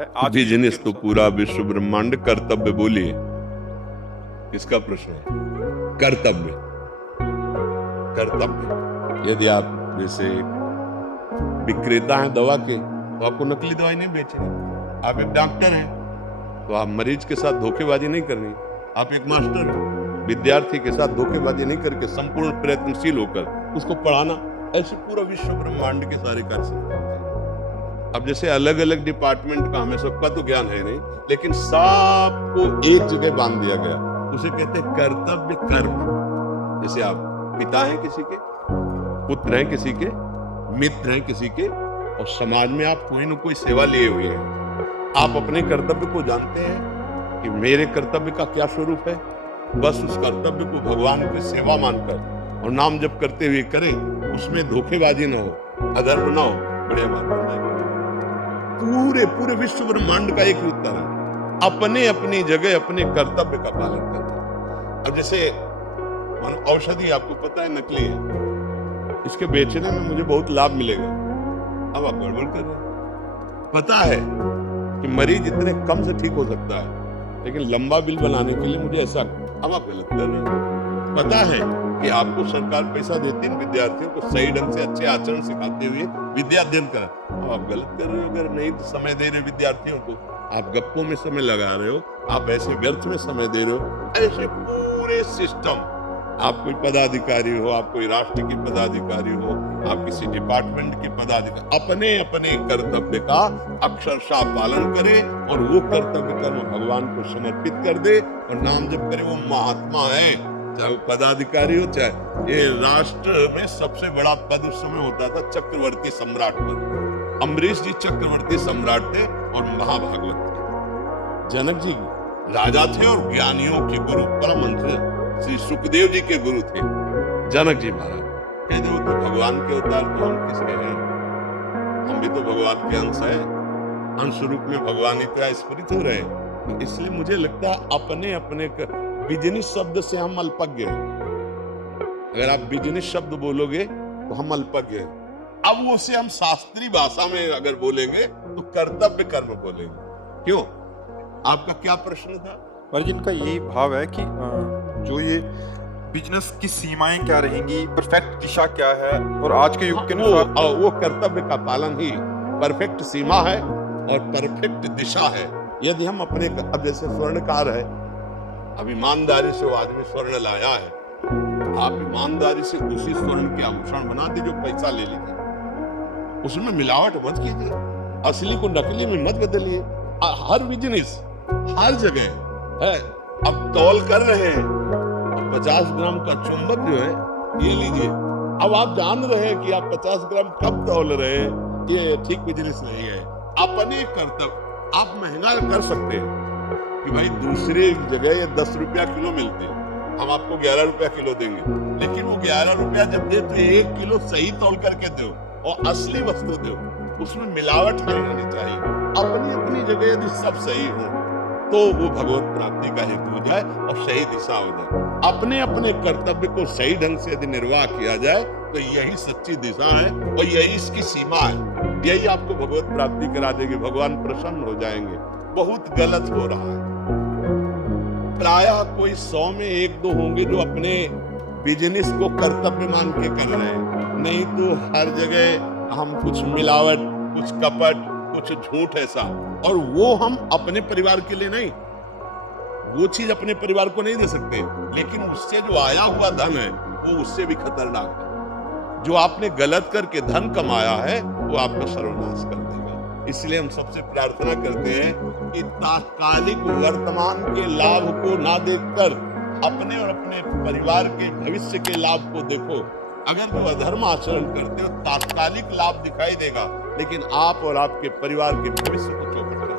है आज के युग बिजनेस के तो अनुसार। पूरा विश्व ब्रह्मांड कर्तव्य बोलिए, किसका प्रश्न है? कर्तव्य। कर्तव्य। यदि आप जैसे विक्रेता हैं दवा के, तो आपको नकली दवाई नहीं बेचनी। आप एक डॉक्टर हैं तो आप मरीज के साथ धोखेबाजी नहीं करनी। आप एक मास्टर हैं, विद्यार्थी के साथ धोखेबाजी नहीं करके संपूर्ण प्रयत्नशील होकर उसको पढ़ाना। ऐसे पूरा विश्व ब्रह्मांड के सारे कार्य संभव होते हैं। अब जैसे अलग अलग डिपार्टमेंट का हमें सबका तो ज्ञान है नहीं, लेकिन सबको एक जगह बांध दिया गया, उसे कहते हैं कर्तव्य कर्म। जैसे आप पिता हैं किसी के, पुत्र हैं किसी के, मित्र हैं किसी के, और समाज में आप कोई न कोई सेवा लिए हुए हैं। आप अपने कर्तव्य को जानते हैं कि मेरे कर्तव्य का क्या स्वरूप है। बस उस कर्तव्य को भगवान की सेवा मानकर और नाम जप करते हुए करें, उसमें धोखेबाजी ना हो, अधर्म ना हो, बढ़िया बात बन जाएगी। पूरे पूरे विश्व ब्रह्मांड का एक उत्तर है, अपने अपनी जगह अपने कर्तव्य का पालन करना। अब जैसे औषधि आपको पता है नकली है, इसके बेचने में मुझे बहुत लाभ मिलेगा। अब आप गड़बड़ कर रहे हैं। पता है कि मरीज इतने कम से ठीक हो सकता है, लेकिन लंबा बिल बनाने के लिए मुझे ऐसा, अब आप गलत कर रहे हैं। पता है कि आपको सरकार पैसा देती है विद्यार्थियों को सही ढंग से अच्छे आचरण सिखाते हुए विद्या अध्ययन कर, अब आप गलत कर रहे हो। अगर नहीं तो समय दे रहे विद्यार्थियों को, आप गप्पों में समय लगा रहे हो, आप ऐसे व्यर्थ में समय दे रहे हो। ऐसे पूरे सिस्टम, आप कोई पदाधिकारी हो, आप कोई राष्ट्र के पदाधिकारी हो, आप किसी डिपार्टमेंट के पदाधिकारी, अपने अपने कर्तव्य का अक्षरशः पालन करे और वो कर्तव्य कर्म भगवान को समर्पित कर दे और नाम जप करे। वो महात्मा है, चाहे वो पदाधिकारी हो, चाहे ये राष्ट्र में सबसे बड़ा पद उस समय होता था चक्रवर्ती सम्राट पद। अम्बरीश जी चक्रवर्ती सम्राट थे और महाभागवत थे। जनक जी राजा थे और ज्ञानियों के गुरु परमहंस श्री सुखदेव जी के गुरु थे जनक जी महाराज। कहते वो तो भगवान के अवतार, तो हम किसके हैं? हम भी तो भगवान के अंश हैं, अंश रूप में भगवान इतना स्फुरित हो रहे। तो इसलिए मुझे लगता है अपने अपने बिजनेस शब्द से हम अल्पज्ञ हैं। अगर आप बिजनेस शब्द बोलोगे तो हम अल्पज्ञ हैं। अब वो से हम शास्त्रीय भाषा में अगर बोलेंगे तो कर्तव्य कर्म बोलेंगे। क्यों? आपका क्या प्रश्न था? पर जिनका यही भाव है कि जो ये बिजनेस की सीमाएं क्या रहेंगी, परफेक्ट दिशा क्या है, और आज के युग के अनुसार वो कर्तव्य का पालन ही परफेक्ट सीमा है और परफेक्ट दिशा है। यदि हम अपने, अब जैसे स्वर्णकार है, अब ईमानदारी से वो आदमी स्वर्ण लाया है, आप ईमानदारी से उसी स्वर्ण के आभूषण बना दीजिए, पैसा ले लीजिए, उसमें मिलावट मत कीजिए, असली को नकली में मत बदलिए। हर बिजनेस हर जगह है। अब तौल कर रहे हैं, 50 ग्राम का चुंबक जो है ये लीजिए। अब आप जान रहे हैं कि आप 50 ग्राम कब तौल रहे हैं, ये ठीक बिजनेस नहीं है। अपने कर्तव्य आप महंगा कर सकते हैं कि भाई दूसरे जगह ये 10 रुपया किलो मिलते हैं, हम आपको 11 रुपया किलो देंगे, लेकिन वो 11 रुपया जब दे तो 1 किलो सही तौल करके दो और असली वस्तु दो, उसमें मिलावट नहीं होनी चाहिए। अपनी अपनी जगह यदि सब सही हो तो वो भगवत प्राप्ति का हेतु हो जाए और सही दिशा हो जाए। अपने अपने कर्तव्य को सही ढंग से यदि निर्वाह किया जाए तो यही सच्ची दिशा है और यही इसकी सीमा है। यही आपको भगवत प्राप्ति करा देगी, भगवान प्रसन्न हो जाएंगे। बहुत गलत हो रहा है। प्रायः कोई 100 में 1-2 होंगे जो अपने बिजनेस को कर्तव्य मान के कर रहे हैं, नहीं तो हर जगह हम कुछ मिलावट, कुछ कपट, कुछ झूठ ऐसा, और वो हम अपने परिवार के लिए नहीं, वो चीज अपने परिवार को नहीं दे सकते, लेकिन उससे जो आया हुआ धन है वो उससे भी खतरनाक है। जो आपने गलत करके धन कमाया है वो आपका सर्वनाश कर देगा। इसलिए हम सबसे प्रार्थना करते हैं कि तात्कालिक वर्तमान के लाभ को ना देखकर अपने और अपने परिवार के भविष्य के लाभ को देखो। अगर वो अधर्म आचरण करते हो तात्कालिक लाभ दिखाई देगा, लेकिन आप और आपके परिवार के भविष्य को चौपट कर